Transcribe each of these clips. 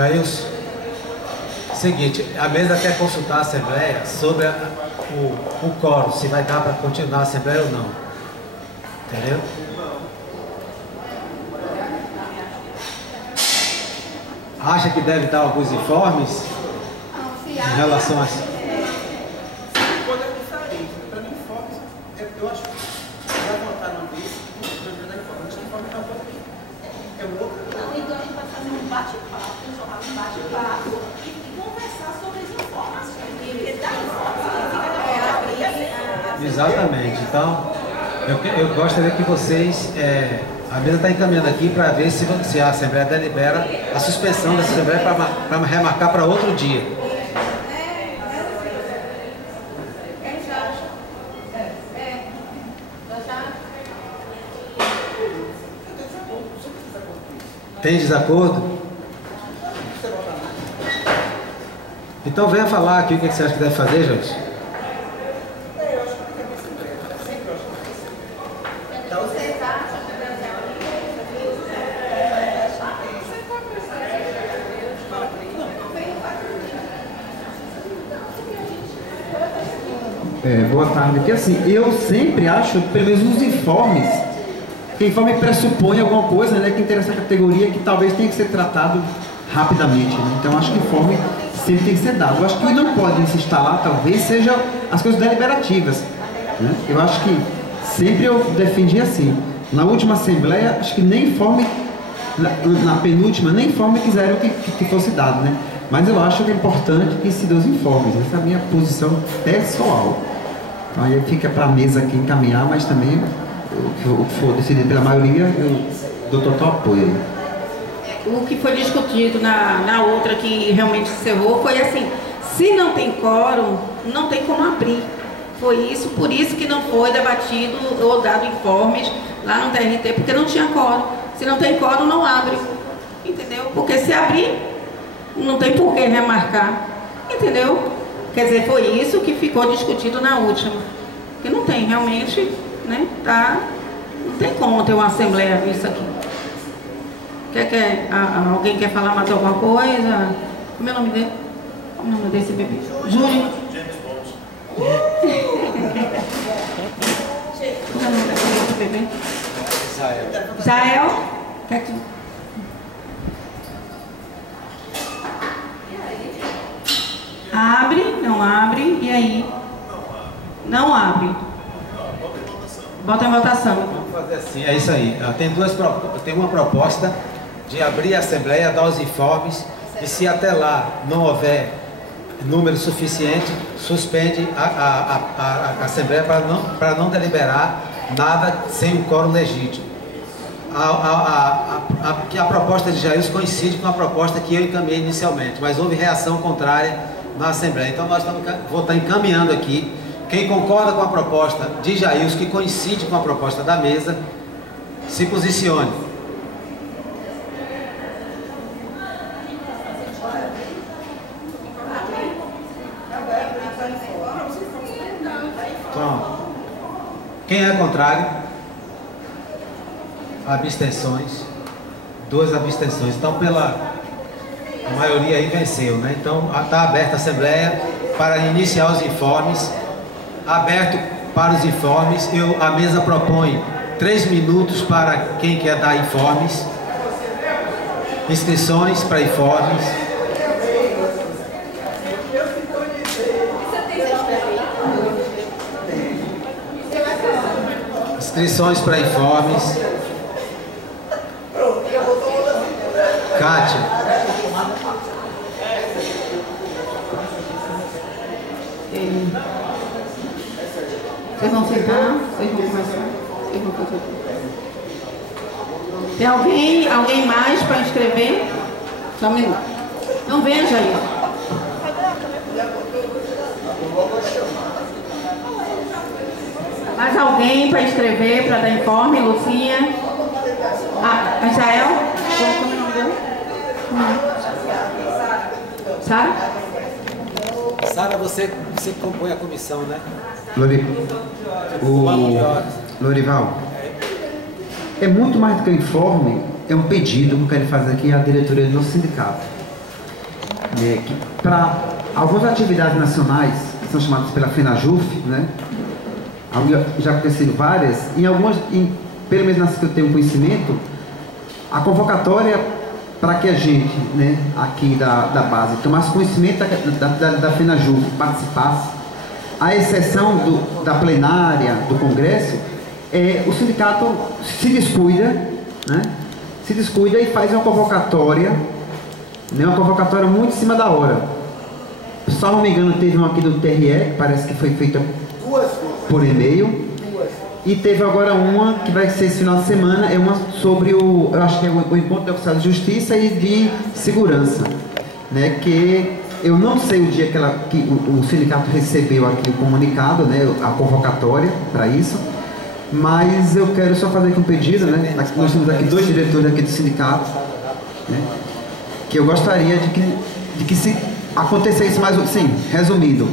Jailson, seguinte, a mesa quer consultar a Assembleia sobre o quórum, se vai dar para continuar a Assembleia ou não. Entendeu? Acha que deve dar alguns informes em relação a... Para mim, informes, eu acho que vai votar no vice, não informe, está um pouquinho. É um outro. Não, então a gente vai fazer um bate-papo, um bate-papo e conversar sobre as informações. Porque dar informação Exatamente. Então, eu gostaria que vocês... a mesa está encaminhando aqui para ver se a Assembleia delibera a suspensão dessa Assembleia para remarcar para outro dia. Tem desacordo? Então venha falar aqui o que você acha que deve fazer, Jailson. Boa tarde. Porque assim, eu sempre acho, pelo menos nos informes, que informe pressupõe alguma coisa, né, que interessa a categoria, que talvez tenha que ser tratado rapidamente, né? Então acho que informe sempre tem que ser dado. Eu acho que o que não pode se instalar, talvez, seja as coisas deliberativas, né? Eu acho que sempre eu defendi assim. Na última Assembleia, acho que nem informe, na penúltima, nem informe quiseram que fosse dado, né? Mas eu acho que é importante que se dê os informes. Essa é a minha posição pessoal. Então aí fica para a mesa aqui encaminhar, mas também o que for decidido pela maioria, eu dou total apoio. O que foi discutido na outra que realmente encerrou foi assim, se não tem quórum, não tem como abrir. Foi isso, por isso que não foi debatido ou dado informes lá no TRT, porque não tinha quórum. Se não tem quórum, não abre. Entendeu? Porque se abrir, não tem por que remarcar. Entendeu? Quer dizer, foi isso que ficou discutido na última. Porque não tem realmente, né? Tá, não tem como ter uma assembleia nisso aqui. Alguém quer falar mais alguma coisa? Como é o nome dele? Qual é o nome desse bebê? Júnior? Qual é o nome desse bebê? Israel? Quer que... Abre, não abre, e aí? Não abre. Bota em votação. Vamos fazer assim, é isso aí. Tem uma proposta de abrir a Assembleia, dar os informes, e se até lá não houver número suficiente, suspende a Assembleia para não deliberar nada sem um quórum legítimo. A proposta de Jailson coincide com a proposta que eu encaminhei inicialmente, mas houve reação contrária na Assembleia. Então nós vou estar encaminhando aqui. Quem concorda com a proposta de Jailson, que coincide com a proposta da mesa, se posicione. Então, quem é contrário? Abstenções. 2 abstenções. Então, a maioria aí venceu, né? Então, está aberta a Assembleia para iniciar os informes. Aberto para os informes, a mesa propõe 3 minutos para quem quer dar informes. Inscrições para informes. Inscrições para informes. Kátia. Vocês vão sentar? Vocês vão começar? Vocês vão fazer? Tem alguém mais para inscrever? Só um minuto. Então veja aí. Mais alguém para inscrever, para dar informe? Lucinha? Israel? Como é o nome dele? Sara? Sara, você compõe a comissão, né? Lorival, é muito mais do que um informe, é um pedido que eu quero fazer aqui à diretoria do nosso sindicato. que para algumas atividades nacionais, que são chamadas pela FENAJUF, né? Já aconteceram várias, em algumas, pelo menos nas que eu tenho conhecimento, a convocatória para que a gente, né, aqui da base, tomasse conhecimento da FENAJUF, participasse, à exceção da plenária, do Congresso, o sindicato se descuida, né? Se descuida e faz uma convocatória, né, uma convocatória muito em cima da hora. Se não me engano, teve uma aqui do TRE, que parece que foi feita por e-mail. E teve agora uma que vai ser esse final de semana, é uma sobre eu acho que é o encontro de oficiais de justiça e de segurança, né? Que eu não sei o dia que o sindicato recebeu aqui o comunicado, né? A convocatória para isso, mas eu quero só fazer aqui um pedido, né? Nós temos aqui 2 diretores aqui do sindicato, né? Que eu gostaria de que se acontecesse mais, sim, resumindo.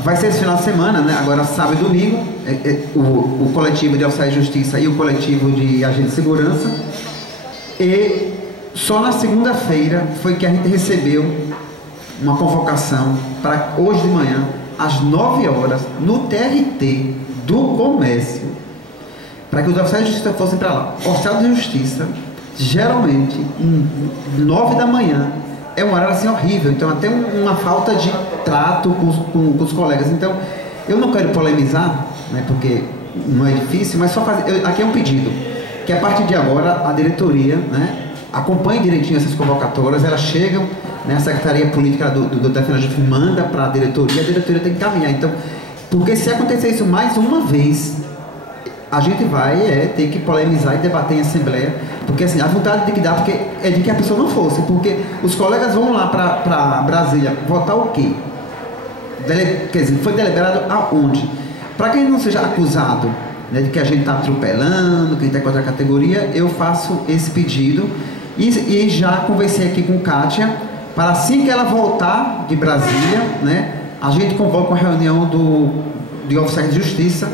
Vai ser esse final de semana, né? Agora sábado e domingo, o coletivo de oficiais de justiça e o coletivo de agentes de segurança. E só na segunda-feira foi que a gente recebeu uma convocação para hoje de manhã, às 9 horas, no TRT do Comércio, para que os oficiais de justiça fossem para lá. Oficial de justiça, geralmente, 9 da manhã, é um horário assim horrível, então até uma falta de trato com os colegas. Então, eu não quero polemizar, né, porque não é difícil, mas só fazer. Aqui é um pedido, que a partir de agora a diretoria, né, acompanhe direitinho essas convocatórias, elas chegam, né, a Secretaria Política da FENAJUF manda para a diretoria tem que caminhar. Então, porque se acontecer isso mais uma vez, a gente vai ter que polemizar e debater em assembleia, porque assim, a vontade tem que dar, porque é de que a pessoa não fosse, porque os colegas vão lá para Brasília votar o quê? Quer dizer, foi deliberado aonde? Para quem não seja acusado, né, de que a gente está atropelando, que a gente está contra a categoria, eu faço esse pedido e já conversei aqui com Kátia, para assim que ela voltar de Brasília, né, a gente convoca uma reunião de oficiais de justiça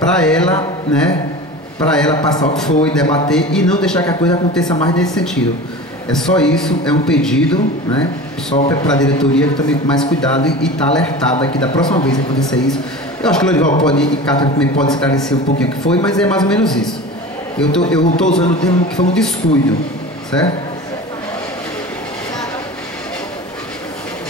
para ela, né, para ela passar o que foi, debater e não deixar que a coisa aconteça mais nesse sentido. É só isso, é um pedido, né, só para a diretoria que tome mais cuidado e está alertada que da próxima vez que acontecer isso. Eu acho que o Lorival pode, e Cátia também pode esclarecer um pouquinho o que foi, mas é mais ou menos isso. Eu tô usando o termo que foi um descuido, certo?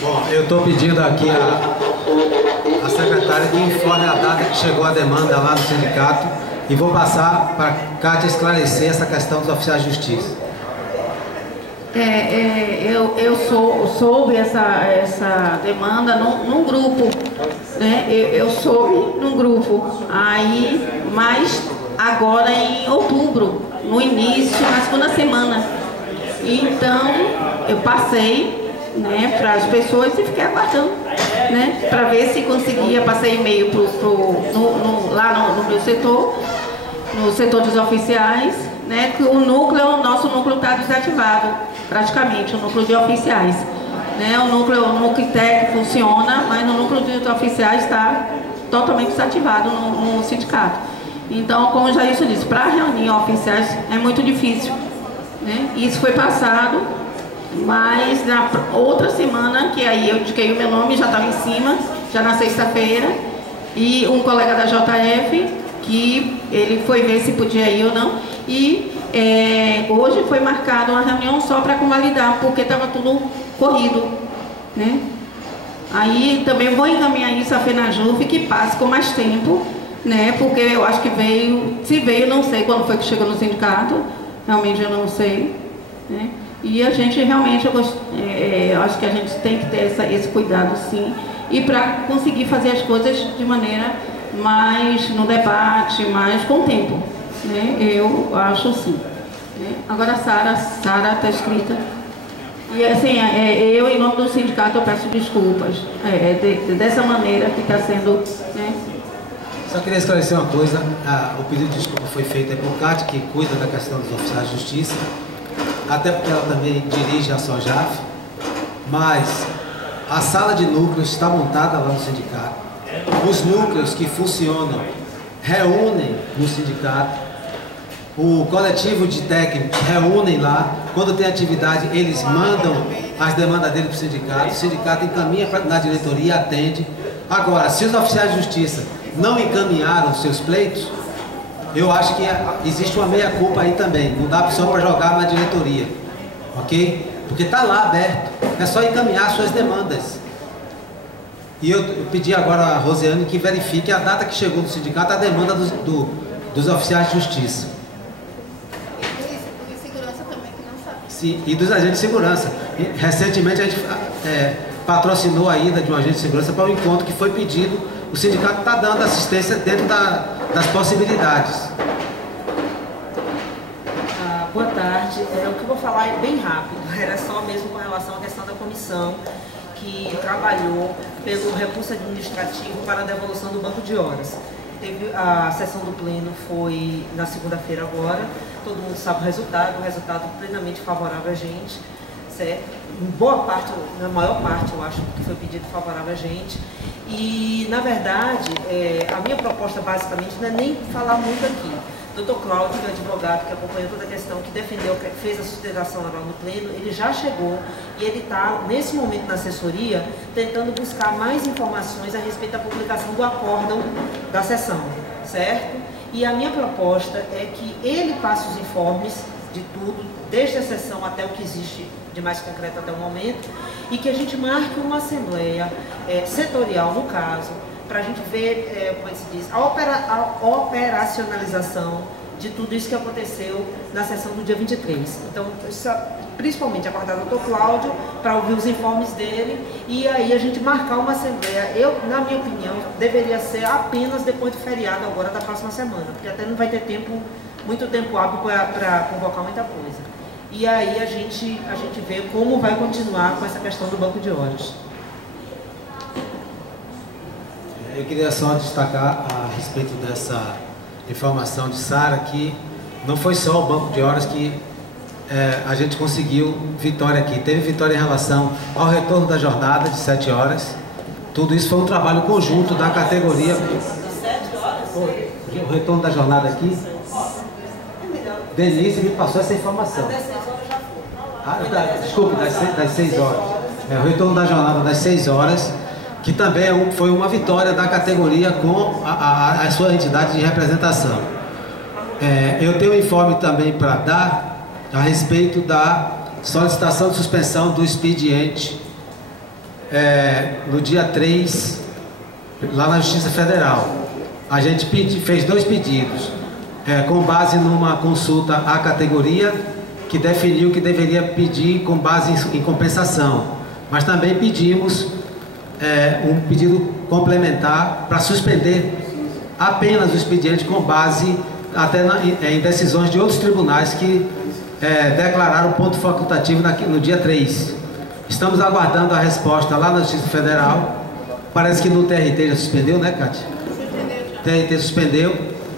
Bom, eu estou pedindo aqui a secretária que informe a data que chegou a demanda lá no sindicato e vou passar para a Kátia esclarecer essa questão dos oficiais de justiça. Eu soube essa demanda num grupo, né? Eu soube num grupo, aí, mas agora em outubro, no início, na segunda semana. Então, eu passei, né, para as pessoas e fiquei aguardando, né, para ver se conseguia. Passei e-mail lá no meu setor, no setor dos oficiais, né, que o nosso núcleo está desativado, praticamente, o núcleo de oficiais, né, o núcleo ITEC funciona, mas no núcleo de oficiais está totalmente desativado no sindicato. Então, como já isso disse, para reunir oficiais é muito difícil, né, isso foi passado, mas na outra semana, que aí eu indiquei o meu nome, já estava em cima, já na sexta-feira, e um colega da JF, que ele foi ver se podia ir ou não, e hoje foi marcada uma reunião só para convalidar, porque estava tudo corrido, né? Aí também vou encaminhar isso à FENAJUF, que passe com mais tempo, né? Porque eu acho que se veio, não sei quando foi que chegou no sindicato, realmente eu não sei, né? E a gente realmente, eu acho que a gente tem que ter esse cuidado, sim, e para conseguir fazer as coisas de maneira mais no debate, mais com tempo, né? Eu acho sim, né? Agora a Sara está escrita. E assim, eu, em nome do sindicato, eu peço desculpas. Dessa maneira que está sendo, né? Só queria esclarecer uma coisa. O pedido de desculpa foi feito por Kátia, que cuida da questão dos oficiais de justiça, até porque ela também dirige a SOJAF, mas a sala de núcleos está montada lá no sindicato. Os núcleos que funcionam reúnem no sindicato O coletivo de técnicos reúnem lá, quando tem atividade, eles mandam as demandas dele para o sindicato encaminha na diretoria, atende. Agora, se os oficiais de justiça não encaminharam seus pleitos, eu acho que existe uma meia-culpa aí também, não dá só para jogar na diretoria, ok? Porque está lá aberto, é só encaminhar suas demandas. E eu pedi agora a Rosiane que verifique a data que chegou no sindicato a demanda dos oficiais de justiça. Sim, e dos agentes de segurança. Recentemente a gente patrocinou a ida de um agente de segurança para o encontro que foi pedido. O sindicato está dando assistência dentro das possibilidades. Boa tarde. O que eu vou falar é bem rápido. Era só mesmo com relação à questão da comissão que trabalhou pelo recurso administrativo para a devolução do banco de horas. Teve a sessão do pleno, foi na segunda-feira agora, todo mundo sabe o resultado plenamente favorável a gente, certo? Em boa parte, na maior parte, eu acho que foi pedido favorável a gente. E, na verdade, a minha proposta basicamente não é nem falar muito aqui. Dr. Cláudio, o advogado que acompanhou toda a questão, que defendeu, que fez a sustentação oral no pleno, ele já chegou e ele está, nesse momento na assessoria, tentando buscar mais informações a respeito da publicação do acórdão da sessão, certo? E a minha proposta é que ele passe os informes de tudo, desde a sessão até o que existe de mais concreto até o momento, e que a gente marque uma assembleia setorial, no caso, para a gente ver, como é que se diz, a operacionalização de tudo isso que aconteceu na sessão do dia 23. Então, principalmente aguardar o Dr. Cláudio para ouvir os informes dele e aí a gente marcar uma assembleia. Na minha opinião, deveria ser apenas depois do feriado agora da próxima semana, porque até não vai ter muito tempo hábil para convocar muita coisa. E aí a gente vê como vai continuar com essa questão do banco de horas. Eu queria só destacar a respeito dessa informação de Sara que não foi só o banco de horas que a gente conseguiu vitória aqui. Teve vitória em relação ao retorno da jornada de 7 horas. Tudo isso foi um trabalho conjunto da categoria. 7 horas? O retorno da jornada aqui. Denise me passou essa informação. Desculpe, das 6 horas. O retorno da jornada das 6 horas. Que também foi uma vitória da categoria com a sua entidade de representação. Eu tenho um informe também para dar a respeito da solicitação de suspensão do expediente no dia 3, lá na Justiça Federal. A gente fez 2 pedidos, com base numa consulta à categoria, que definiu que deveria pedir com base em compensação, mas também pedimos um pedido complementar para suspender apenas o expediente com base até em decisões de outros tribunais que declararam ponto facultativo no dia 3. Estamos aguardando a resposta lá na Justiça Federal. Parece que no TRT já suspendeu, né, Cátia? O TRT suspendeu.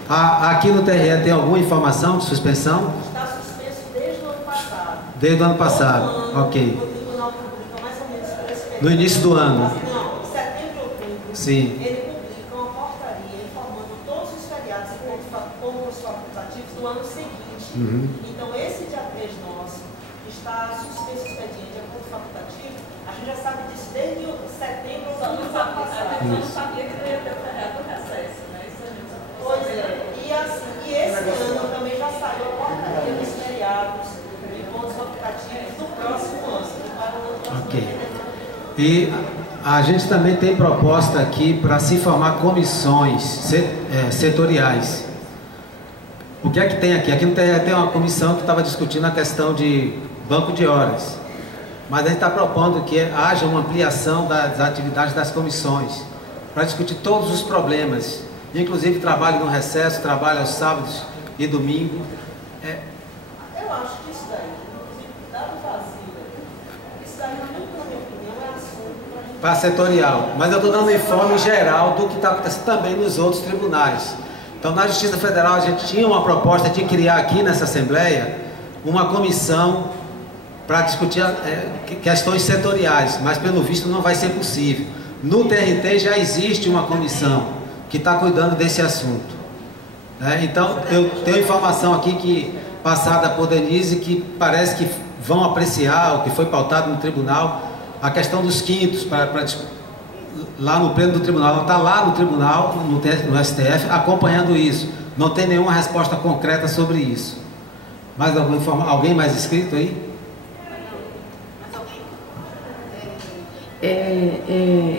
Aqui no TRE tem alguma informação de suspensão? Está suspenso desde o ano passado. Desde o ano passado, ok. No início do ano. Não, em setembro e outubro, sim. Ele publica uma portaria informando todos os feriados como os facultativos do ano seguinte. Uhum. Então, esse dia 3 nosso está suspenso o expediente a ponto facultativo. A gente já sabe disso desde setembro do ano passado. A gente não sabia que ia ter o feriado do recesso, né? Isso a gente só Pois é. E esse ano também já saiu a portaria dos feriados de pontos facultativos do próximo ano. Ok. E a gente também tem proposta aqui para se formar comissões setoriais. O que é que tem aqui? Aqui no TRE tem uma comissão que estava discutindo a questão de banco de horas. Mas a gente está propondo que haja uma ampliação das atividades das comissões para discutir todos os problemas, inclusive trabalho no recesso, trabalho aos sábados e domingo. Eu acho que isso daí, inclusive, dado vazio, isso daí, na minha opinião, é assunto para setorial. Mas eu estou dando um informe geral do que está acontecendo também nos outros tribunais. Então, na Justiça Federal, a gente tinha uma proposta de criar aqui nessa Assembleia uma comissão para discutir questões setoriais, mas pelo visto não vai ser possível. No TRT já existe uma comissão que está cuidando desse assunto. né? Então, eu tenho informação aqui que, passada por Denise, que parece que vão apreciar o que foi pautado no tribunal, a questão dos quintos, lá no pleno do tribunal. Ela está lá no tribunal, no STF, acompanhando isso. Não tem nenhuma resposta concreta sobre isso. Mais alguma informação? Alguém mais inscrito aí?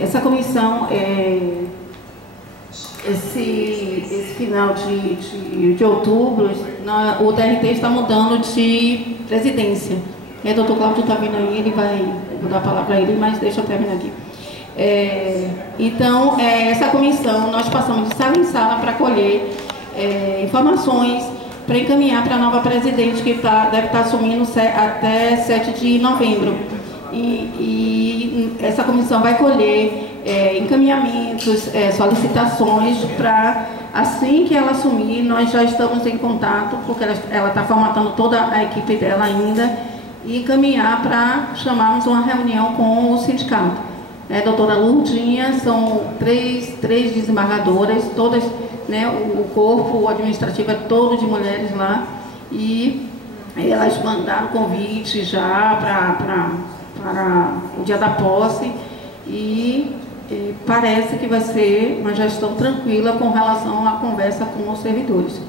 Essa comissão, esse final de outubro, o TRT está mudando de presidência. O doutor Cláudio está vindo aí, ele vou dar a palavra a ele, mas deixa eu terminar aqui. Então, essa comissão, nós passamos de sala em sala para colher informações, para encaminhar para a nova presidente, que deve estar assumindo até 7 de novembro. E essa comissão vai colher encaminhamentos, solicitações para, assim que ela assumir, nós já estamos em contato, porque ela está formatando toda a equipe dela ainda, e encaminhar para chamarmos uma reunião com o sindicato. Doutora Lourdinha, são três desembargadoras, todas, né, o corpo administrativo é todo de mulheres lá, e elas mandaram convite já para o dia da posse, e parece que vai ser uma gestão tranquila com relação à conversa com os servidores.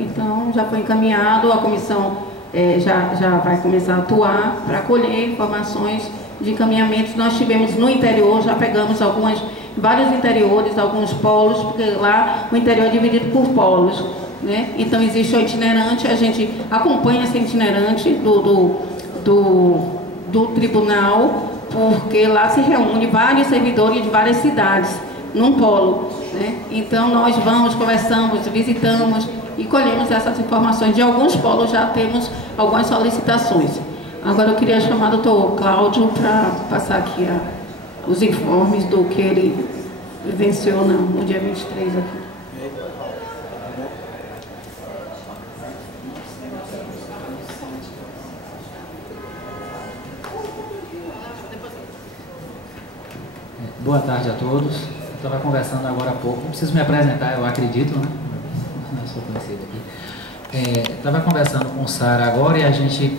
Então, já foi encaminhado, a comissão já vai começar a atuar para colher informações de encaminhamentos. Nós tivemos no interior, já pegamos vários interiores, alguns polos, porque lá o interior é dividido por polos, né? Então, existe o itinerante, a gente acompanha esse itinerante do tribunal, porque lá se reúne vários servidores de várias cidades, num polo, né? Então, nós vamos, conversamos, visitamos e colhemos essas informações. De alguns polos já temos algumas solicitações. Agora eu queria chamar o doutor Cláudio para passar aqui os informes do que ele vivenciou no dia 23 aqui. Boa tarde a todos. Eu estava conversando agora há pouco, não preciso me apresentar, eu acredito, né? Não sou conhecido aqui. Estava conversando com o Sara agora e a gente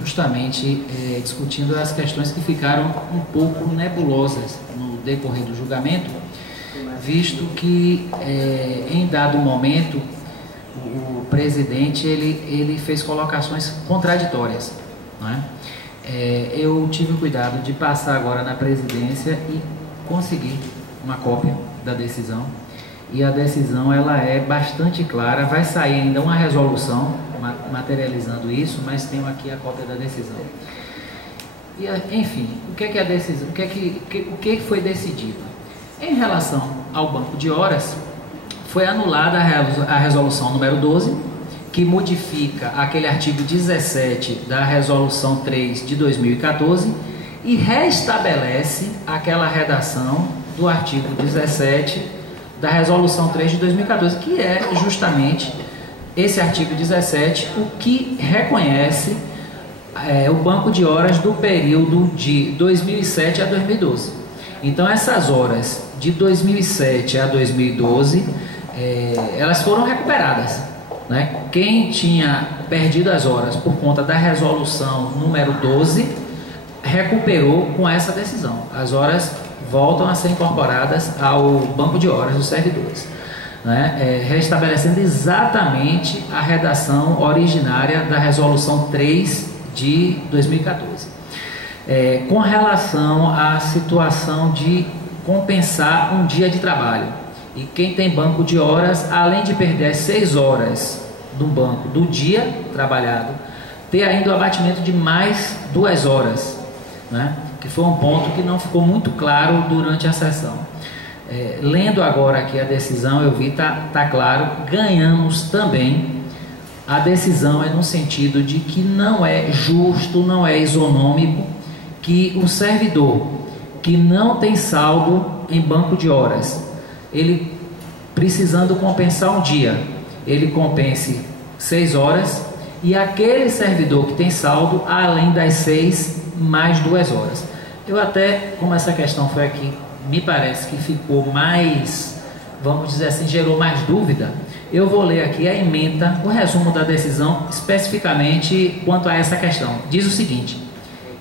justamente discutindo as questões que ficaram um pouco nebulosas no decorrer do julgamento, visto que em dado momento o presidente ele fez colocações contraditórias, não é? Eu tive o cuidado de passar agora na presidência e conseguir uma cópia da decisão, e a decisão ela é bastante clara. Vai sair ainda uma resolução materializando isso, mas tenho aqui a cópia da decisão. E enfim, o que é a decisão? O que foi decidido? Em relação ao banco de horas, foi anulada a resolução número 12, que modifica aquele artigo 17 da resolução 3 de 2014 e restabelece aquela redação do artigo 17 da resolução 3 de 2014, que é justamente esse artigo 17 o que reconhece o banco de horas do período de 2007 a 2012. Então, essas horas de 2007 a 2012, elas foram recuperadas, né? Quem tinha perdido as horas por conta da resolução número 12, recuperou com essa decisão. As horas voltam a ser incorporadas ao banco de horas dos servidores, né? Restabelecendo exatamente a redação originária da resolução 3 de 2014. Com relação à situação de compensar um dia de trabalho, e quem tem banco de horas, além de perder as 6 horas do banco do dia trabalhado, ter ainda o abatimento de mais 2 horas, né? Que foi um ponto que não ficou muito claro durante a sessão. Lendo agora aqui a decisão, eu vi, tá claro. Ganhamos também. A decisão é no sentido de que não é justo, não é isonômico que o servidor que não tem saldo em banco de horas, ele precisando compensar um dia, ele compense 6 horas, e aquele servidor que tem saldo, além das 6, mais 2 horas. Eu até, como essa questão foi aqui, me parece que ficou mais, vamos dizer assim, gerou mais dúvida, Eu vou ler aqui a ementa, o resumo da decisão, especificamente quanto a essa questão. Diz o seguinte,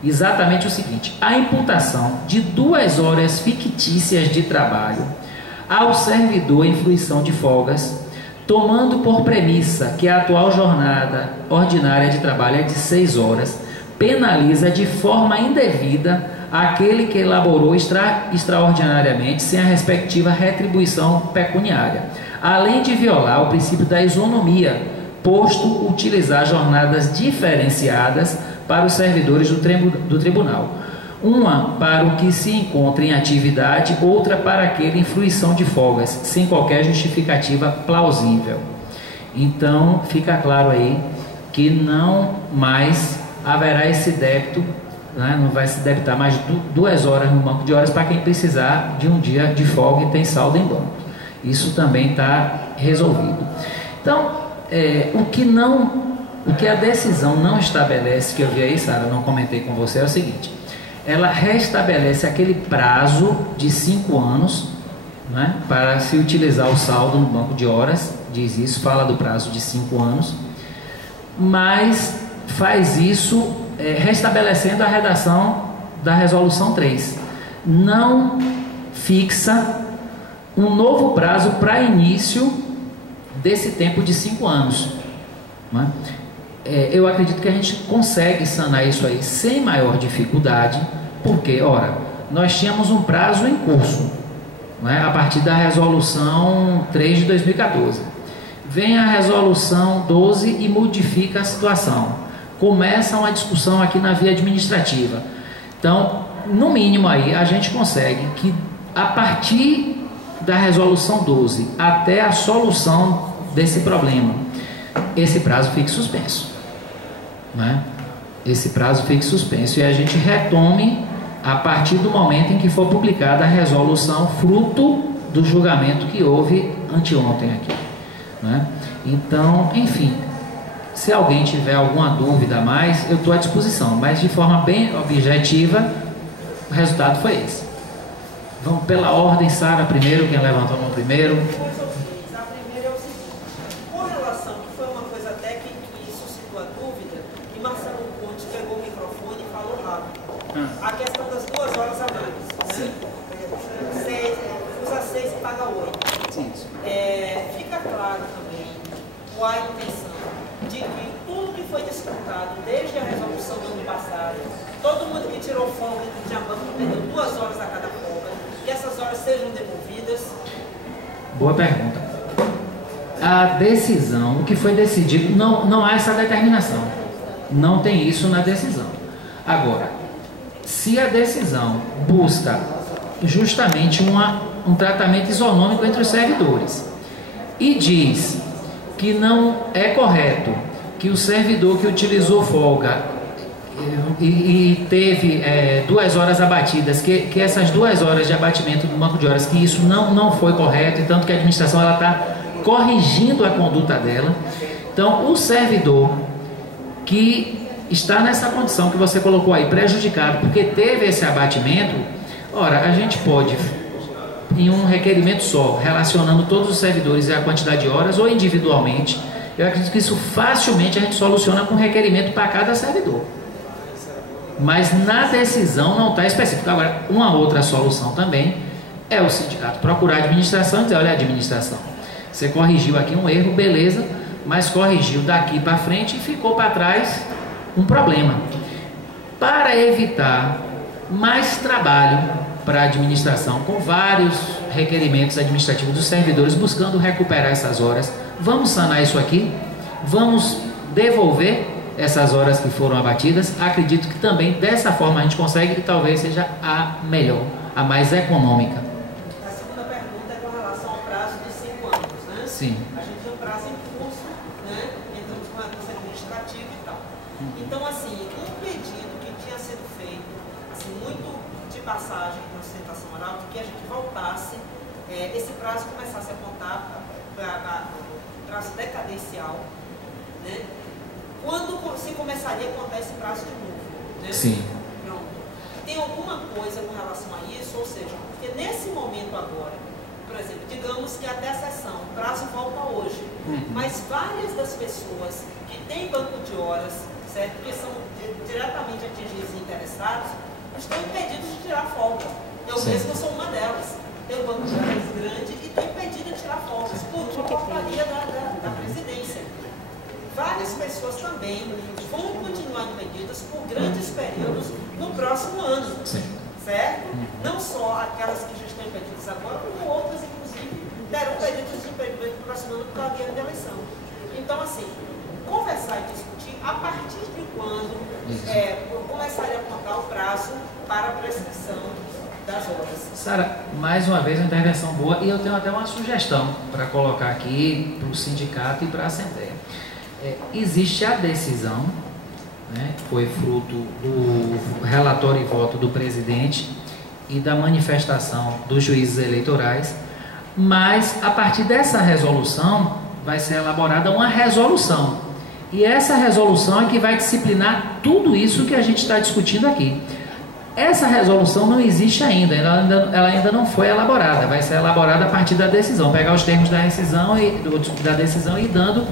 exatamente o seguinte: a imputação de 2 horas fictícias de trabalho ao servidor em fruição de folgas, tomando por premissa que a atual jornada ordinária de trabalho é de 6 horas, penaliza de forma indevida aquele que elaborou extraordinariamente sem a respectiva retribuição pecuniária, além de violar o princípio da isonomia, posto utilizar jornadas diferenciadas para os servidores do tribunal. Uma para o que se encontra em atividade, outra para aquele em fruição de folgas, sem qualquer justificativa plausível. Então, fica claro aí que não mais haverá esse débito, né? Não vai se debitar mais 2 horas no banco de horas para quem precisar de um dia de folga e tem saldo em banco. Isso também está resolvido. Então, o que a decisão não estabelece, que eu vi aí, Sara, não comentei com você, é o seguinte: ela restabelece aquele prazo de 5 anos, né, para se utilizar o saldo no banco de horas, diz isso, fala do prazo de 5 anos, mas faz isso restabelecendo a redação da resolução 3. Não fixa um novo prazo para início desse tempo de 5 anos. Né? Eu acredito que a gente consegue sanar isso aí sem maior dificuldade, porque, ora, nós tínhamos um prazo em curso, né, a partir da resolução 3 de 2014. Vem a resolução 12 e modifica a situação. Começa uma discussão aqui na via administrativa. Então, no mínimo aí, a gente consegue que, a partir da resolução 12 até a solução desse problema, esse prazo fique suspenso, né? Esse prazo fique suspenso e a gente retome a partir do momento em que for publicada a resolução fruto do julgamento que houve anteontem aqui, né? Então, enfim, se alguém tiver alguma dúvida a mais, eu estou à disposição, mas de forma bem objetiva, o resultado foi esse. Vamos pela ordem, Sara primeiro, quem levantou a mão primeiro. A primeira é o seguinte: com relação, que foi uma coisa até que suscitou a dúvida, e Marcelo Conte pegou o microfone e falou rápido. A questão das 2 horas a mais, né? Usa 6 e paga 8. Sim. Fica claro também qual a intenção de que tudo que foi disputado desde a resolução do ano passado, todo mundo que tirou folga de Diamante perdeu 2 horas a cada folga, que essas horas sejam devolvidas. Boa pergunta. A decisão, o que foi decidido, não há essa determinação. Não tem isso na decisão. Agora, se a decisão busca justamente um tratamento isonômico entre os servidores e diz que não é correto que o servidor que utilizou folga e teve 2 horas abatidas, que essas 2 horas de abatimento do banco de horas, que isso não foi correto, e tanto que a administração está corrigindo a conduta dela. Então, o servidor que está nessa condição que você colocou aí, prejudicado, porque teve esse abatimento, ora, a gente pode, em um requerimento só, relacionando todos os servidores e a quantidade de horas, ou individualmente, eu acredito que isso facilmente a gente soluciona com requerimento para cada servidor. Mas na decisão não está específico. Agora, uma outra solução também é o sindicato procurar a administração e dizer: olha, administração, você corrigiu aqui um erro, beleza, mas corrigiu daqui para frente e ficou para trás um problema. Para evitar mais trabalho para a administração, com vários requerimentos administrativos dos servidores buscando recuperar essas horas, vamos sanar isso aqui, vamos devolver essas horas que foram abatidas. Acredito que também dessa forma a gente consegue, e talvez seja a melhor, a mais econômica. A segunda pergunta é com relação ao prazo de 5 anos, né? Sim. A gente tem um prazo em curso, né? Entramos com a recurso administrativo e tal. Então, assim, um pedido que tinha sido feito, assim, muito de passagem na sustentação oral, de que a gente voltasse, esse prazo começasse a contar para o prazo decadencial, né? Quando se começaria a contar esse prazo de novo, né? Sim. Pronto. Tem alguma coisa com relação a isso? Ou seja, porque nesse momento agora, por exemplo, digamos que até a sessão, o prazo volta hoje. mas várias das pessoas que têm banco de horas, certo, que são diretamente atingidos e interessados, estão impedidos de tirar folga. Eu mesma sou uma delas. Tenho um banco de horas grande e estou impedida de tirar folgas por uma portaria da presidência. Várias pessoas também vão continuar impedidas por grandes períodos no próximo ano, certo? Não só aquelas que já estão impedidas agora, como outras, inclusive, terão pedidos de impedimento no próximo ano por causa da eleição. Então, assim, conversar e discutir a partir de quando começaria a apontar o prazo para a prescrição das horas. Sara, mais uma vez uma intervenção boa, e eu tenho até uma sugestão para colocar aqui para o sindicato e para a Assembleia. Existe a decisão, né, foi fruto do relatório e voto do presidente e da manifestação dos juízes eleitorais, mas a partir dessa resolução vai ser elaborada uma resolução, e essa resolução é que vai disciplinar tudo isso que a gente está discutindo aqui. Essa resolução não existe ainda, ela ainda não foi elaborada, vai ser elaborada a partir da decisão, pegar os termos da decisão e dando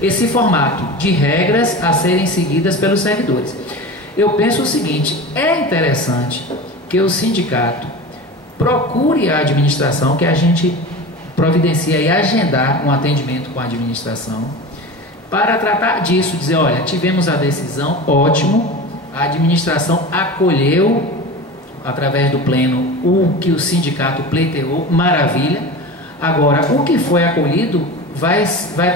esse formato de regras a serem seguidas pelos servidores. Eu penso o seguinte: é interessante que o sindicato procure a administração, que a gente providencia e agendar um atendimento com a administração para tratar disso, dizer, olha, tivemos a decisão, ótimo, a administração acolheu através do pleno o que o sindicato pleiteou, maravilha. Agora, o que foi acolhido vai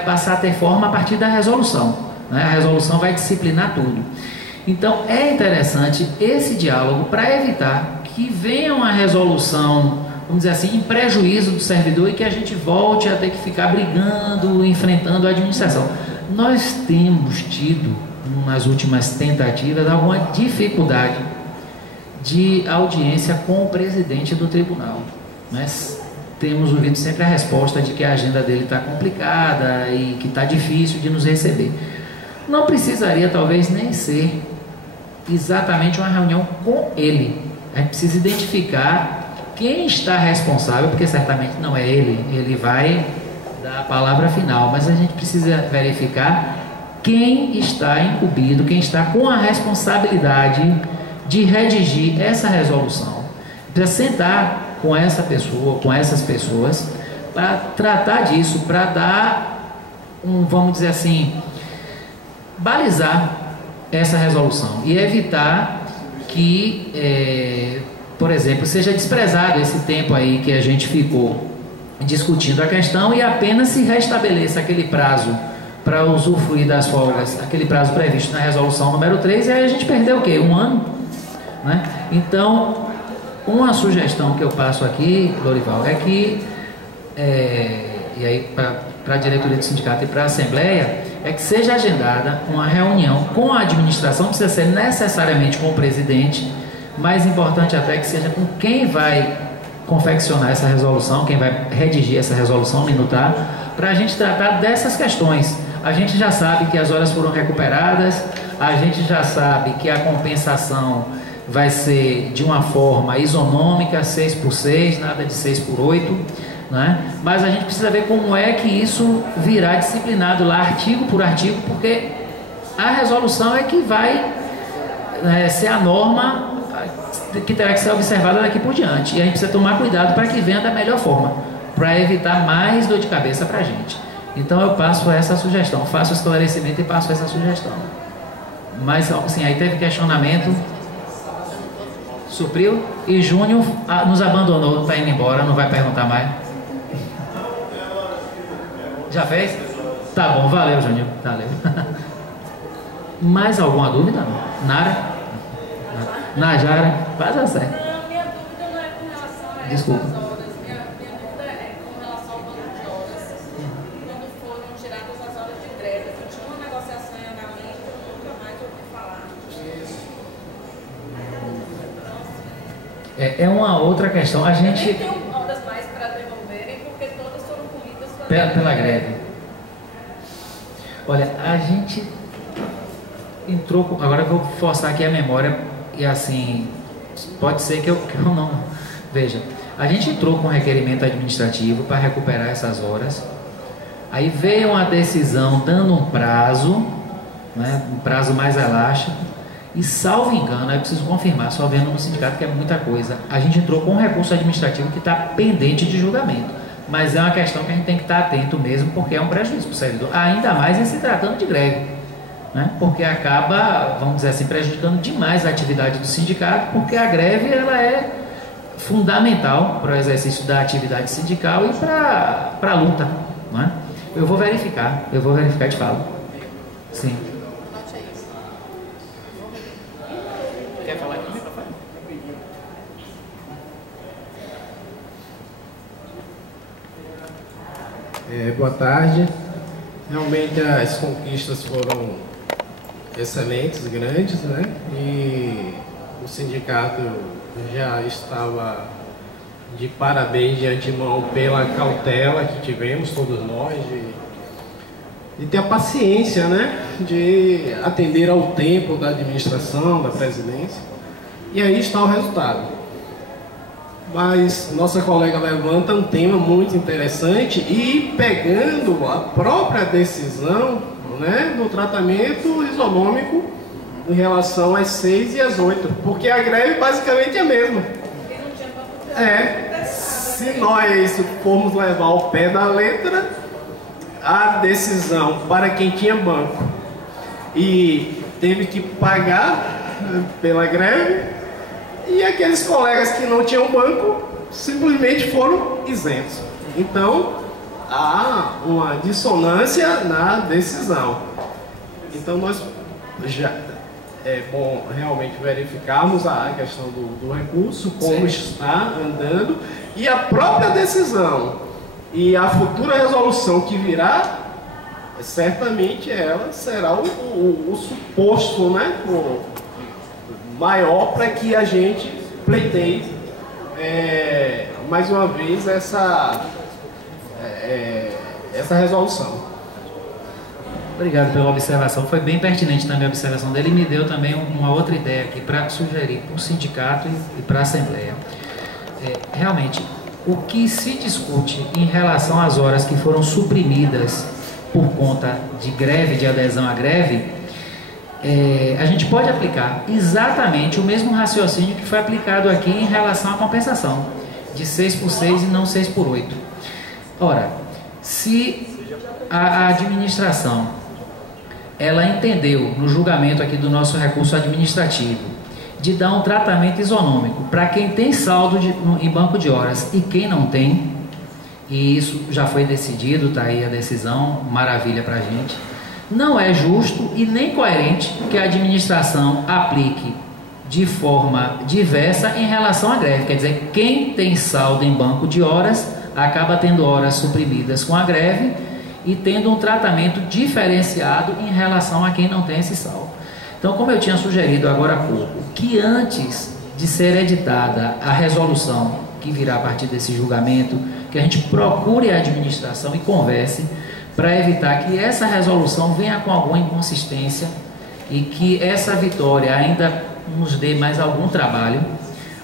passar a ter forma a partir da resolução, né? A resolução vai disciplinar tudo. Então é interessante esse diálogo para evitar que venha uma resolução, vamos dizer assim, em prejuízo do servidor e que a gente volte a ter que ficar brigando, enfrentando a administração. Nós temos tido, nas últimas tentativas, alguma dificuldade de audiência com o presidente do tribunal, mas temos ouvido sempre a resposta de que a agenda dele está complicada e que está difícil de nos receber. Não precisaria talvez nem ser exatamente uma reunião com ele. A gente precisa identificar quem está responsável, porque certamente não é ele, ele vai dar a palavra final, mas a gente precisa verificar quem está incumbido, quem está com a responsabilidade de redigir essa resolução. Precisa sentar com essa pessoa, com essas pessoas, para tratar disso, para dar vamos dizer assim, balizar essa resolução e evitar que, por exemplo, seja desprezado esse tempo aí que a gente ficou discutindo a questão e apenas se restabeleça aquele prazo para usufruir das folgas, aquele prazo previsto na resolução número 3, e aí a gente perdeu o quê? Um ano, né? Então, uma sugestão que eu passo aqui, Lorival, é que, e aí para a diretoria do sindicato e para a Assembleia, é que seja agendada uma reunião com a administração, não precisa ser necessariamente com o presidente, mais importante até que seja com quem vai confeccionar essa resolução, quem vai redigir essa resolução, minutar, para a gente tratar dessas questões. A gente já sabe que as horas foram recuperadas, a gente já sabe que a compensação vai ser de uma forma isonômica, 6x6, nada de 6x8, né? Mas a gente precisa ver como é que isso virá disciplinado lá, artigo por artigo, porque a resolução é que vai ser a norma que terá que ser observada daqui por diante. E a gente precisa tomar cuidado para que venha da melhor forma, para evitar mais dor de cabeça para a gente. Então eu passo essa sugestão, faço o esclarecimento e passo essa sugestão. Mas assim, aí teve questionamento, supriu, e Júnior nos abandonou, está indo embora, não vai perguntar mais. Já fez? Tá bom, valeu, Júnior, valeu. Mais alguma dúvida? Nara? Najara? Faz a certo. Não, minha dúvida não é com relação a Desculpa. essas horas. Minha dúvida é com relação ao banco de horas. Quando foram tiradas as horas de greve, eu tinha uma negociação em andamento, eu nunca mais ouvi falar. É uma outra questão. A gente... Nem tem horas mais para devolverem, porque todas foram comidas pela greve. Olha, a gente entrou com... Agora eu vou forçar aqui a memória. E assim, pode ser que eu não... Veja, a gente entrou com um requerimento administrativo para recuperar essas horas. Aí veio uma decisão dando um prazo, né, um prazo mais elástico, e salvo engano, eu preciso confirmar, só vendo no sindicato que é muita coisa, a gente entrou com um recurso administrativo que está pendente de julgamento, mas é uma questão que a gente tem que estar atento mesmo, porque é um prejuízo para o servidor, ainda mais em se tratando de greve, né, porque acaba, vamos dizer assim, prejudicando demais a atividade do sindicato, porque a greve ela é fundamental para o exercício da atividade sindical e para a luta, não é? Eu vou verificar e te falo. Sim. Quer falar aqui? Boa tarde. Realmente as conquistas foram excelentes, grandes, né? E o sindicato já estava de parabéns de antemão pela cautela que tivemos, todos nós, de ter a paciência, né, de atender ao tempo da administração, da presidência, e aí está o resultado. Mas nossa colega levanta um tema muito interessante e pegando a própria decisão, né, do tratamento isonômico em relação às 6 e às 8, porque a greve basicamente é a mesma. Se nós formos levar ao pé da letra, a decisão para quem tinha banco e teve que pagar pela greve, e aqueles colegas que não tinham banco simplesmente foram isentos. Então, há uma dissonância na decisão. Então, nós já é bom realmente verificarmos a questão do recurso, como está andando, e a própria decisão e a futura resolução que virá, certamente ela será o suposto, né, maior para que a gente pleiteie mais uma vez essa resolução. Obrigado pela observação, foi bem pertinente também a observação dele e me deu também uma outra ideia aqui para sugerir para o sindicato e para a Assembleia. Realmente, o que se discute em relação às horas que foram suprimidas por conta de greve, de adesão à greve, a gente pode aplicar exatamente o mesmo raciocínio que foi aplicado aqui em relação à compensação, de 6 por 6 e não 6 por 8. Ora, se a administração ela entendeu no julgamento aqui do nosso recurso administrativo de dar um tratamento isonômico para quem tem saldo em banco de horas e quem não tem, e isso já foi decidido, está aí a decisão, maravilha para a gente, não é justo e nem coerente que a administração aplique de forma diversa em relação à greve. Quer dizer, quem tem saldo em banco de horas acaba tendo horas suprimidas com a greve e tendo um tratamento diferenciado em relação a quem não tem esse saldo. Então, como eu tinha sugerido agora há pouco, que antes de ser editada a resolução que virá a partir desse julgamento, que a gente procure a administração e converse para evitar que essa resolução venha com alguma inconsistência e que essa vitória ainda nos dê mais algum trabalho.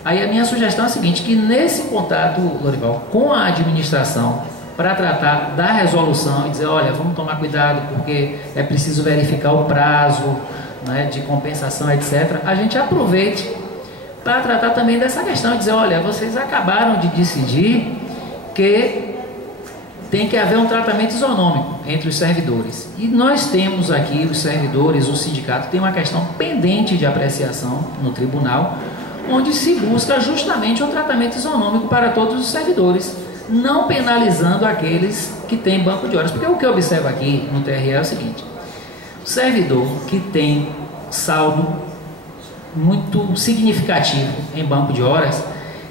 Aí a minha sugestão é a seguinte, que nesse contato, Lorival, com a administração, para tratar da resolução e dizer, olha, vamos tomar cuidado porque é preciso verificar o prazo, né, de compensação, etc. A gente aproveite para tratar também dessa questão e dizer, olha, vocês acabaram de decidir que tem que haver um tratamento isonômico entre os servidores. E nós temos aqui, os servidores, o sindicato, tem uma questão pendente de apreciação no tribunal, onde se busca justamente um tratamento isonômico para todos os servidores, não penalizando aqueles que têm banco de horas. Porque o que eu observo aqui no TRE é o seguinte, o servidor que tem saldo muito significativo em banco de horas,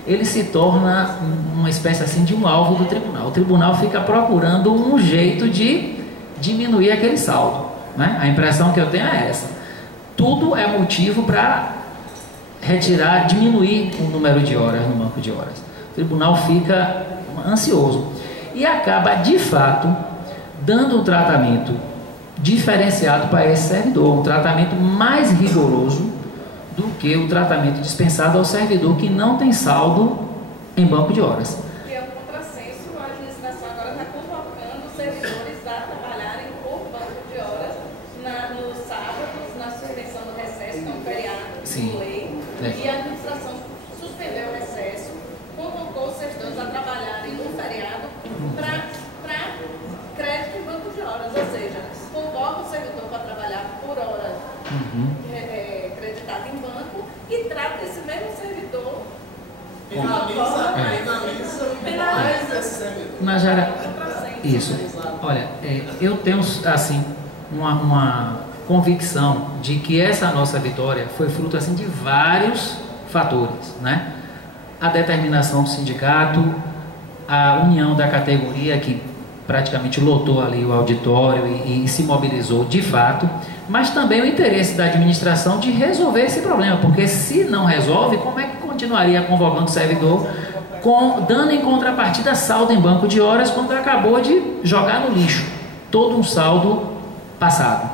ele se torna uma espécie assim de um alvo do tribunal. O tribunal fica procurando um jeito de diminuir aquele saldo, né? A impressão que eu tenho é essa. Tudo é motivo para diminuir o número de horas no banco de horas. O tribunal fica ansioso e acaba, de fato, dando um tratamento diferenciado para esse servidor, um tratamento mais rigoroso do que o tratamento dispensado ao servidor que não tem saldo em banco de horas. E é um contrassenso, a administração agora está convocando os servidores da Najara, isso. Olha, eu tenho, assim, uma convicção de que essa nossa vitória foi fruto, assim, de vários fatores, né? A determinação do sindicato, a união da categoria que praticamente lotou ali o auditório e se mobilizou de fato, mas também o interesse da administração de resolver esse problema, porque se não resolve, como é que continuaria convocando o servidor, dando em contrapartida saldo em banco de horas, quando acabou de jogar no lixo todo um saldo passado?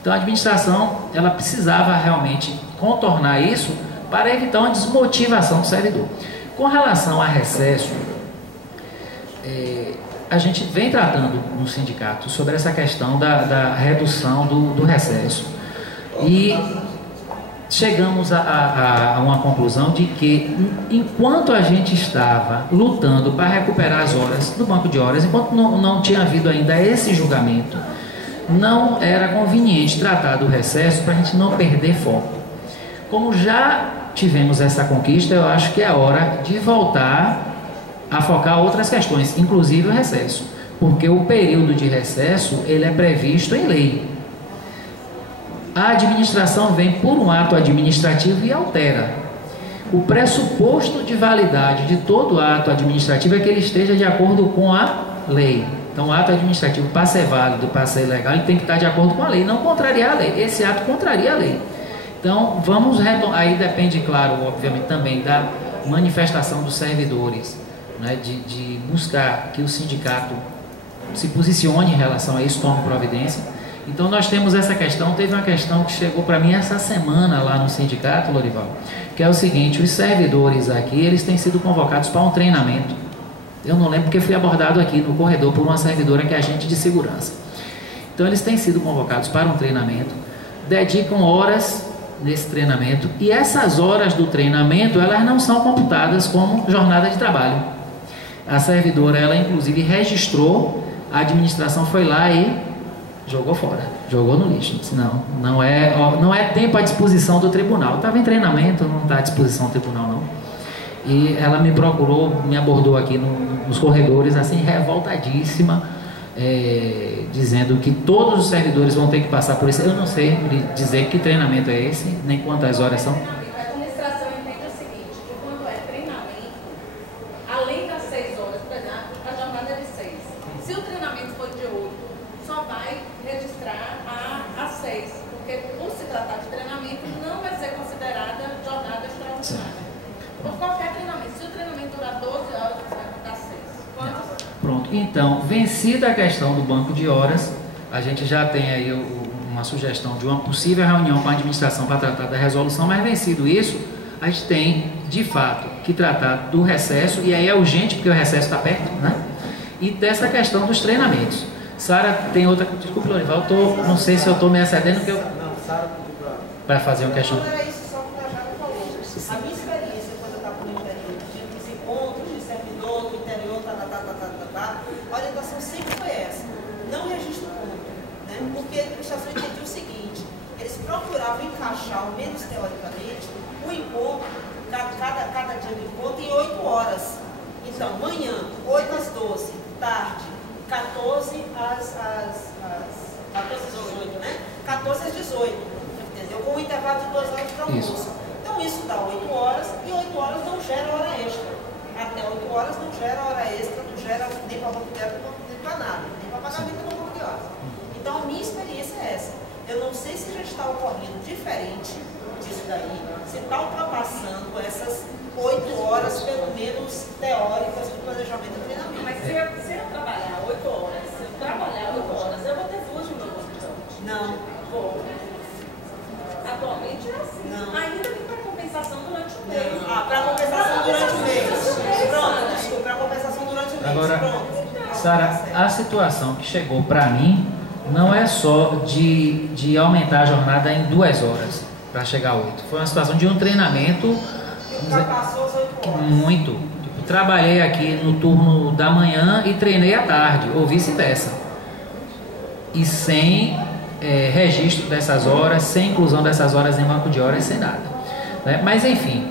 Então a administração, ela precisava realmente contornar isso para evitar uma desmotivação do servidor. Com relação a recesso, a gente vem tratando no sindicato sobre essa questão da redução do recesso e chegamos a uma conclusão de que, enquanto a gente estava lutando para recuperar as horas do banco de horas, enquanto não tinha havido ainda esse julgamento, não era conveniente tratar do recesso para a gente não perder foco. Como já tivemos essa conquista, eu acho que é hora de voltar a focar outras questões, inclusive o recesso, porque o período de recesso ele é previsto em lei. A administração vem por um ato administrativo e altera. O pressuposto de validade de todo ato administrativo é que ele esteja de acordo com a lei. Então, o ato administrativo, para ser válido, para ser legal, ele tem que estar de acordo com a lei, não contrariar a lei. Esse ato contraria a lei. Então, vamos retomar. Aí depende, claro, obviamente, também da manifestação dos servidores, né, de buscar que o sindicato se posicione em relação a isso, tome providência. Então nós temos essa questão, teve uma questão que chegou para mim essa semana lá no sindicato, Lorival, que é o seguinte: os servidores aqui, eles têm sido convocados para um treinamento. Eu não lembro porque fui abordado aqui no corredor por uma servidora que é agente de segurança. Então eles têm sido convocados para um treinamento, dedicam horas nesse treinamento e essas horas do treinamento, elas não são computadas como jornada de trabalho. A servidora, ela inclusive registrou, a administração foi lá e jogou fora, jogou no lixo. Disse, não é tempo à disposição do tribunal. Estava em treinamento, não está à disposição do tribunal não. E ela me procurou, me abordou aqui nos corredores, assim, revoltadíssima, dizendo que todos os servidores vão ter que passar por isso. Eu não sei dizer que treinamento é esse, nem quantas horas são. A administração entende o seguinte, que quando é treinamento, além das 6 horas, por exemplo, a jornada é de 6. Se o treinamento for de 8, só vai registrar a 6, porque por se tratar de treinamento, não vai ser considerada jornada extraordinária. Por qualquer treinamento, se o treinamento durar 12 horas, vai dar 6. Quantos? Pronto, então, vencida a questão do banco de horas, a gente já tem aí uma sugestão de uma possível reunião com a administração para tratar da resolução, mas vencido isso, a gente tem, de fato, que tratar do recesso, e aí é urgente, porque o recesso está perto, né? E dessa questão dos treinamentos. Sara, tem outra... Desculpa, Lorival, não sei se eu estou me excedendo, porque eu... Não, Sara pediu para fazer uma questão... Não era isso só que a Jara falou. A minha experiência, quando eu estava no interior, de encontros de servidor do interior, a orientação sempre foi essa. Não registra o ponto, né? Porque a administração entendia o seguinte: eles procuravam encaixar, ao menos teoricamente, o encontro, cada dia do encontro, em 8 horas. Então, manhã, 8 às 12, tarde, 14 às 18, né? 14 às 18, entendeu? Com um intervalo de 2 horas para almoço. Então, isso dá 8 horas, e 8 horas não gera hora extra. Até 8 horas não gera hora extra, não gera nem para banco de horas, nem para nada, nem para pagamento do banco de horas. Então, a minha experiência é essa. Eu não sei se já está ocorrendo diferente disso daí, se está ultrapassando essas 8 horas, pelo menos teóricas, do planejamento e treinamento. Mas se eu trabalhar 8 horas, eu vou ter fuso no meu banco de horas. Não. Vou. Atualmente é assim. Não. Ainda tem para compensação durante o mês. Para compensação durante o mês. Pronto, desculpa, para compensação durante o mês. Agora, Sara, a situação que chegou para mim não é só de aumentar a jornada em 2 horas para chegar a 8. Foi uma situação de um treinamento Passou as 8 horas. muito. Tipo, trabalhei aqui no turno da manhã e treinei à tarde, ou vice-versa. E sem registro dessas horas, sem inclusão dessas horas em banco de horas, sem nada. Né? Mas enfim,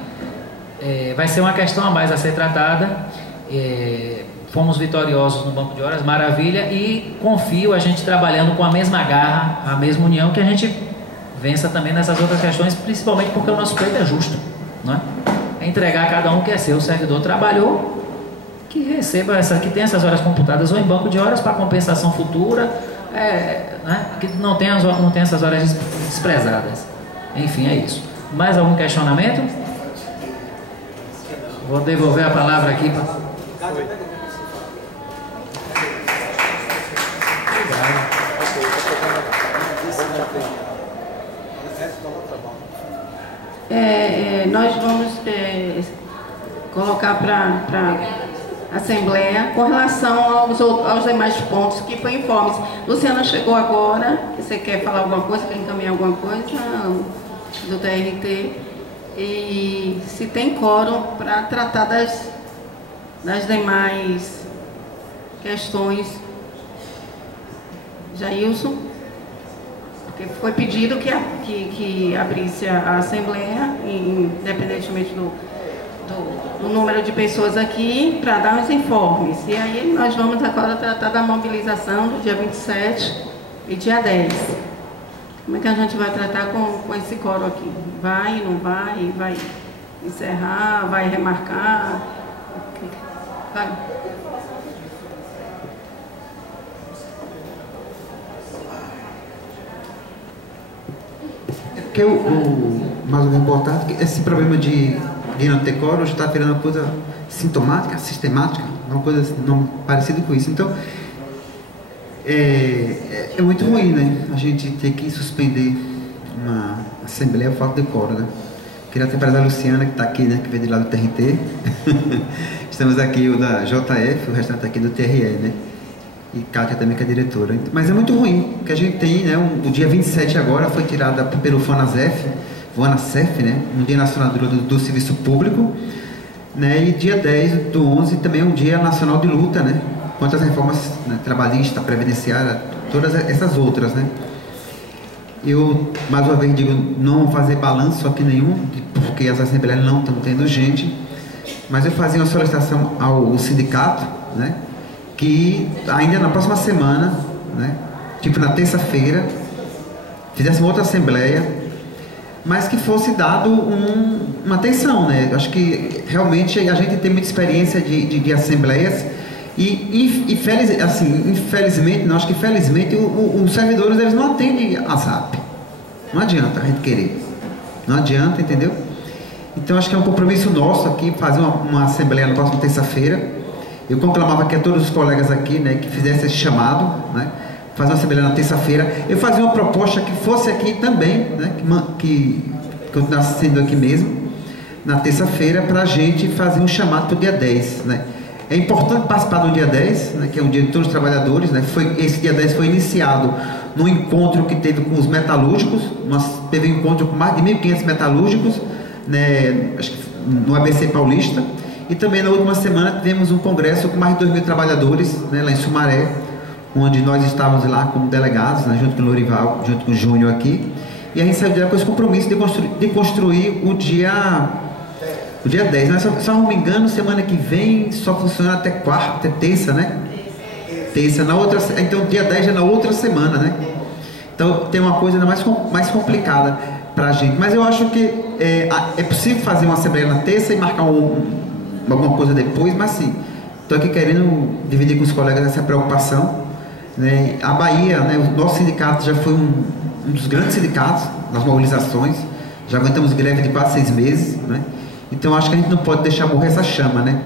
vai ser uma questão a mais a ser tratada. Fomos vitoriosos no banco de horas, maravilha, e confio a gente trabalhando com a mesma garra, a mesma união, que a gente vença também nessas outras questões, principalmente porque o nosso pleito é justo, não é? É entregar a cada um o que é seu. O servidor trabalhou, que receba que tem essas horas computadas ou em banco de horas para compensação futura, né? Que não tem essas horas desprezadas. Enfim, é isso. Mais algum questionamento? Vou devolver a palavra aqui para... Nós vamos colocar para a Assembleia com relação aos demais pontos que foi informes. Luciana chegou agora, você quer falar alguma coisa, quer encaminhar alguma coisa do TRT? E se tem quórum para tratar das demais questões. Jailson? Porque foi pedido que abrisse a Assembleia, independentemente do número de pessoas aqui, para dar os informes. E aí nós vamos agora tratar da mobilização do dia 27 e dia 10. Como é que a gente vai tratar com esse quórum aqui? Vai, não vai? Vai encerrar? Vai remarcar? Vai. Porque mais importante que esse problema de não ter quórum já está virando uma coisa sintomática, sistemática, uma coisa não parecida com isso. Então, é muito ruim, né? A gente ter que suspender uma assembleia por falta de quórum, né? Queria até para a Luciana, que está aqui, né? Que veio de lá do TRT. Estamos aqui o da JF, o restante aqui do TRE, né? E Kátia também, que é diretora. Mas é muito ruim, porque a gente tem, né? O dia 27 agora foi tirada pelo FONASEF, né? Um dia nacional do serviço público, né? E dia 10 do 11 também é um dia nacional de luta, né? Contra as reformas, né, trabalhista, previdenciária, todas essas outras, né? Eu, mais uma vez, digo, não vou fazer balanço aqui nenhum, porque as assembleias não estão tendo gente, mas eu fazia uma solicitação ao sindicato, né? Que ainda na próxima semana, né? Tipo na terça-feira, fizesse uma outra assembleia, mas que fosse dado uma atenção, né? Acho que realmente a gente tem muita experiência de assembleias e infelizmente, não, acho que felizmente os servidores eles não atendem a ZAP. Não adianta a gente querer, não adianta, entendeu? Então acho que é um compromisso nosso aqui fazer uma assembleia na próxima terça-feira. Eu conclamava aqui a todos os colegas aqui, né, que fizessem esse chamado, né? Fazer uma assembleia na terça-feira. Eu fazia uma proposta que fosse aqui também, né, que continuasse sendo aqui mesmo, na terça-feira, para a gente fazer um chamado para o dia 10, né? É importante participar do dia 10, né, que é o dia de todos os trabalhadores, né? Esse dia 10 foi iniciado no encontro que teve com os metalúrgicos, teve um encontro com mais de 1.500 metalúrgicos, né, acho que no ABC Paulista, e também na última semana tivemos um congresso com mais de 2.000 trabalhadores, né, lá em Sumaré, onde nós estávamos lá como delegados, né, junto com o Lorival, junto com o Júnior aqui, e a gente saiu com esse compromisso de construir o dia 10, mas se eu não me engano, semana que vem só funciona até terça, né? Terça, então dia 10 é na outra semana, né? Então tem uma coisa ainda mais complicada pra gente, mas eu acho que é possível fazer uma assembleia na terça e marcar alguma coisa depois, mas sim, estou aqui querendo dividir com os colegas essa preocupação, né? A Bahia, né, o nosso sindicato já foi um dos grandes sindicatos nas mobilizações, já aguentamos greve de quase 6 meses, né? Então acho que a gente não pode deixar morrer essa chama, né?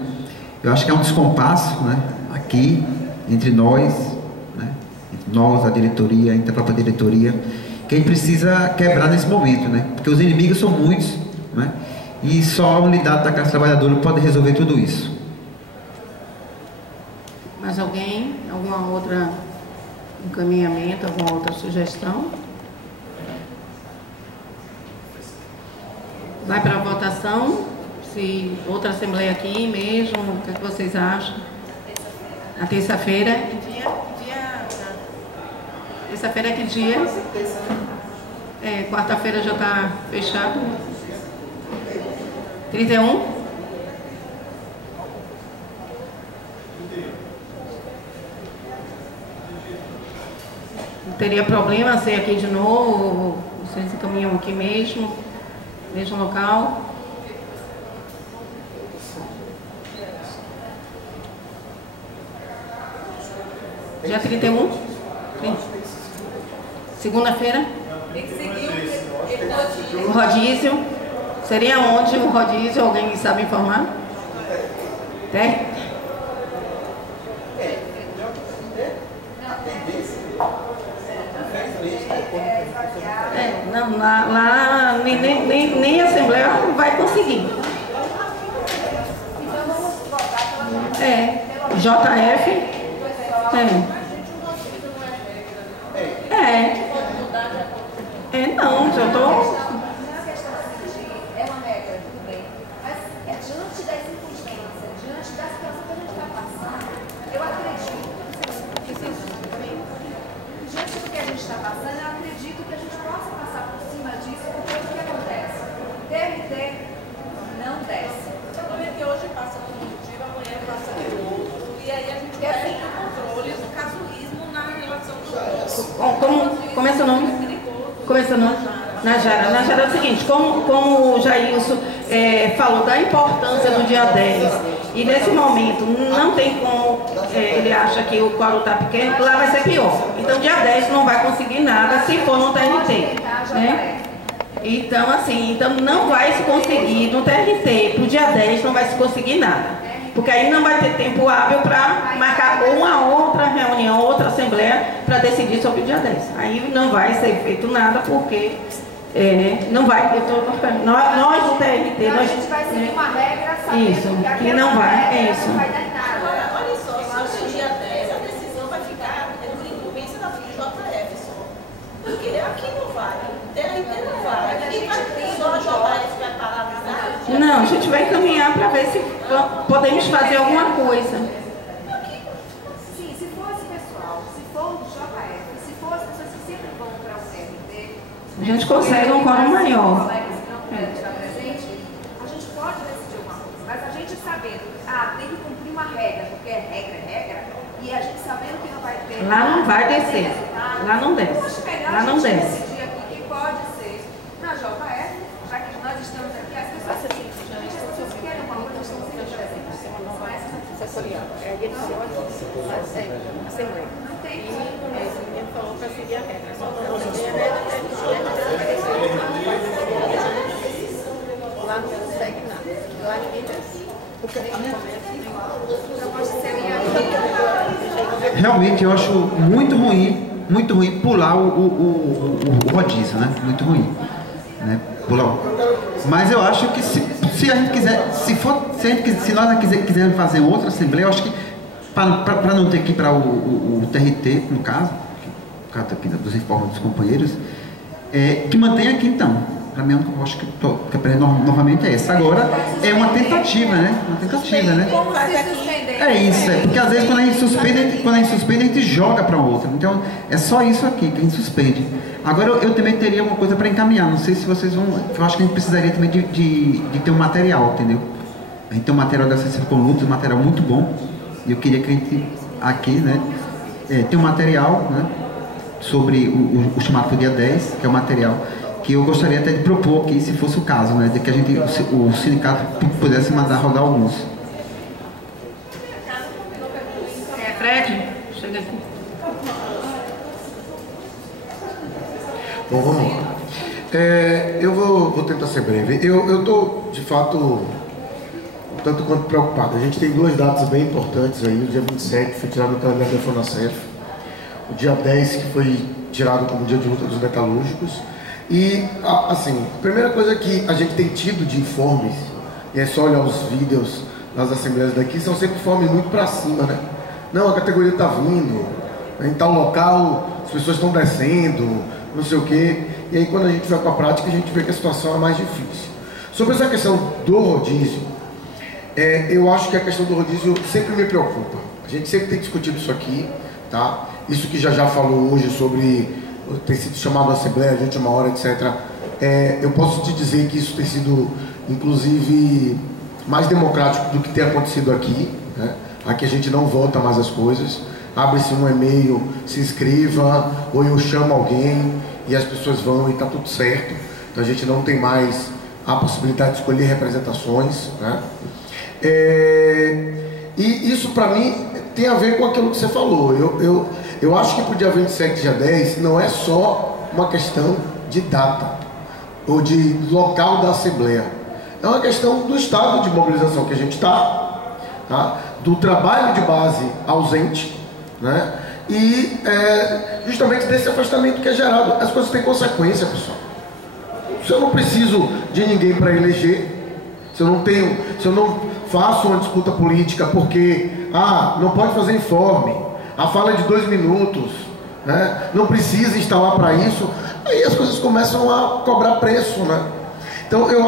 Eu acho que é um descompasso, né, aqui entre nós, né, a diretoria, entre a própria diretoria, que a gente precisa quebrar nesse momento, né? Porque os inimigos são muitos, né? E só a unidade da classe trabalhadora pode resolver tudo isso. Mais alguém? Alguma outra encaminhamento, alguma outra sugestão? Vai para a votação. Se outra assembleia aqui mesmo, o que vocês acham? Na terça-feira? Terça-feira é que dia? Quarta-feira já está fechado. 31? Não teria problema ser aqui de novo, vocês encaminham aqui mesmo, mesmo local. Dia 31? Segunda-feira? Tem que seguir o rodízio. Seria onde o rodízio? Alguém sabe informar? Tem? Não, lá nem a Assembleia vai conseguir. JF. Não, eu tô. É uma regra, tudo bem. Mas diante das circunstâncias, diante da situação que a gente está passando, eu acredito, diante do que a gente está passando, eu acredito que a gente possa passar por cima disso, porque o que acontece? TRT não desce. Certamente hoje passa um motivo, amanhã passa outro, e aí a gente perde o controle do casuísmo na relação do Como é seu nome? Começando, Najara. Najara é o seguinte, como o Jailson falou da importância do dia 10, e nesse momento não tem como, ele acha que o quórum está pequeno, lá vai ser pior. Então dia 10 não vai conseguir nada se for no TRT. Né? Então, assim, então não vai se conseguir no TRT, para o dia 10 não vai se conseguir nada. Porque aí não vai ter tempo hábil para marcar uma outra reunião, outra assembleia para decidir sobre o dia 10. Aí não vai ser feito nada porque não vai. Nós do TRT. Então, a gente vai seguir uma regra sabendo que não vai. Isso. Não vai dar em nada. Olha só, se no dia 10 a decisão vai ficar por incumbência da JF só. Porque aqui não vai, TRT não vai. Aqui vai só a JF vai paralisar. Não, a gente vai encaminhar para ver se podemos fazer alguma coisa. Sim, se for esse pessoal, se for o JF, se for as pessoas que sempre vão para o TRT, a gente consegue um quórum maior. colegas que não puderem estar presentes, a gente pode decidir alguma coisa, mas a gente sabendo, tem que cumprir uma regra, porque regra, e a gente sabendo que não vai ter. Lá não vai descer. Lá não desce. Lá não desce. Decidir aqui que pode ser na JF, já que nós estamos aqui, as pessoas que querem uma coisa estão sempre presentes. São essas Assessorial. É a Assembleia. não tem Ele falou para seguir a regra. Só não lá não consegue nada. Lá ninguém desce. Porque realmente eu acho muito ruim pular o rodízio, né? Muito ruim, né? Pular. Mas eu acho que se a gente quiser, se nós quisermos fazer outra assembleia, eu acho que para não ter que ir para o TRT, no caso, por causa aqui dos informes dos companheiros, que mantenha aqui então. Para mim, eu acho que novamente é essa. Agora é uma tentativa, né? Uma tentativa, né? É isso, porque às vezes quando a gente suspende, a gente joga para outra. Então é só isso aqui que a gente suspende. Agora eu também teria uma coisa para encaminhar. Não sei se vocês vão. Eu acho que a gente precisaria também de ter um material, entendeu? A gente tem um material da Associação com Lutas, um material muito bom. E eu queria que a gente aqui, né? Tem um material, né? Sobre o chamado pro dia 10, que é o material que eu gostaria até de propor aqui, se fosse o caso, né? De que o sindicato pudesse mandar rodar alguns. Fred, chega aqui. Bom, vamos lá. Eu vou tentar ser breve. Eu estou, de fato, tanto quanto preocupado. A gente tem duas datas bem importantes aí. O dia 27 foi tirado do calendário da FONASEF. O dia 10 que foi tirado como dia de luta dos metalúrgicos. E, assim, a primeira coisa que a gente tem tido de informes, e é só olhar os vídeos nas assembleias daqui, são sempre informes muito para cima, né? Não, a categoria está vindo, em tal local as pessoas estão descendo, não sei o quê. E aí quando a gente vai para a prática, a gente vê que a situação é mais difícil. Sobre essa questão do rodízio, eu acho que a questão do rodízio sempre me preocupa. A gente sempre tem discutido isso aqui, tá? Isso que já falou hoje sobre ter sido chamado à Assembleia de última hora, etc. Eu posso te dizer que isso tem sido, inclusive, mais democrático do que tem acontecido aqui, né? Aqui a gente não vota mais as coisas. Abre-se um e-mail, se inscreva, ou eu chamo alguém e as pessoas vão e está tudo certo. Então a gente não tem mais a possibilidade de escolher representações, né? E isso para mim tem a ver com aquilo que você falou. Eu acho que para o dia 27 e dia 10 não é só uma questão de data ou de local da Assembleia. É uma questão do estado de mobilização que a gente está, tá? Do trabalho de base ausente, né? E justamente desse afastamento que é gerado. As coisas têm consequência, pessoal. Se eu não preciso de ninguém para eleger, se eu não faço uma disputa política porque não pode fazer informe, a fala é de 2 minutos, né? Não precisa instalar para isso, aí as coisas começam a cobrar preço, né? Então eu